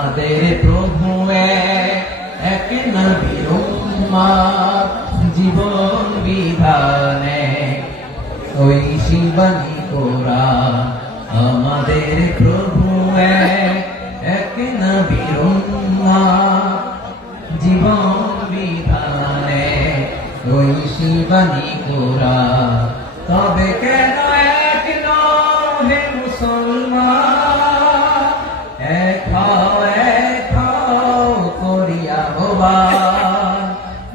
আমাদের প্রভু এক, জীবন বিধানে। ওই শিবানী কোরআন আমাদের প্রভু এক, জীবন বিধানে। ওই শিবানী কোরআন তবে কেন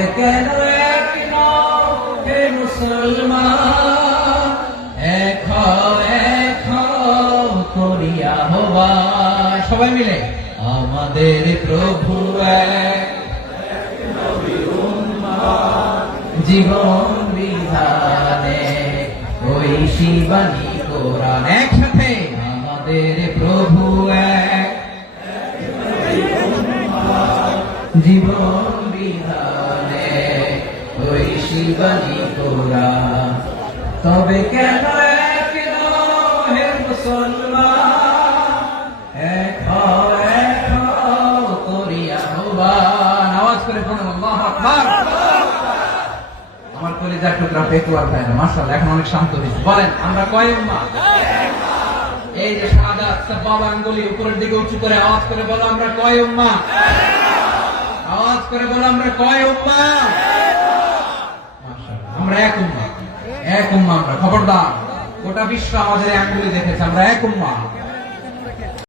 তবে কেন এক হে মুসলমান? এক এক হবা। সবাই মিলে, আমাদের প্রভু জীবন বিধানে, ওই শিবানী কোরআন একসাথে, আমাদের প্রভু জীবন বিধানে ওই শিবানী কোরআন তবে কেন এক হবান আওয়াজ করে পড়ুন আল্লাহু আকবার। আমার কলিজার টুকরা পেকুয়ার ভাই না, মাশাআল্লাহ, এখন অনেক শান্ত হয়েছে। বলেন, আমরা কয় উম্মা এই যে শাহাদাত সাব্বাব আঙ্গুলি উপরের দিকে উঁচু করে আওয়াজ করে বলো, আমরা কয় উম্মা করে বলো, আমরা কয় উম্মা? আমরা এক উম্মা। এক উম্মা আমরা, খবরদার। গোটা বিশ্ব আমাদের এক আঙ্গুলি দেখেছে, আমরা এক উম্মা।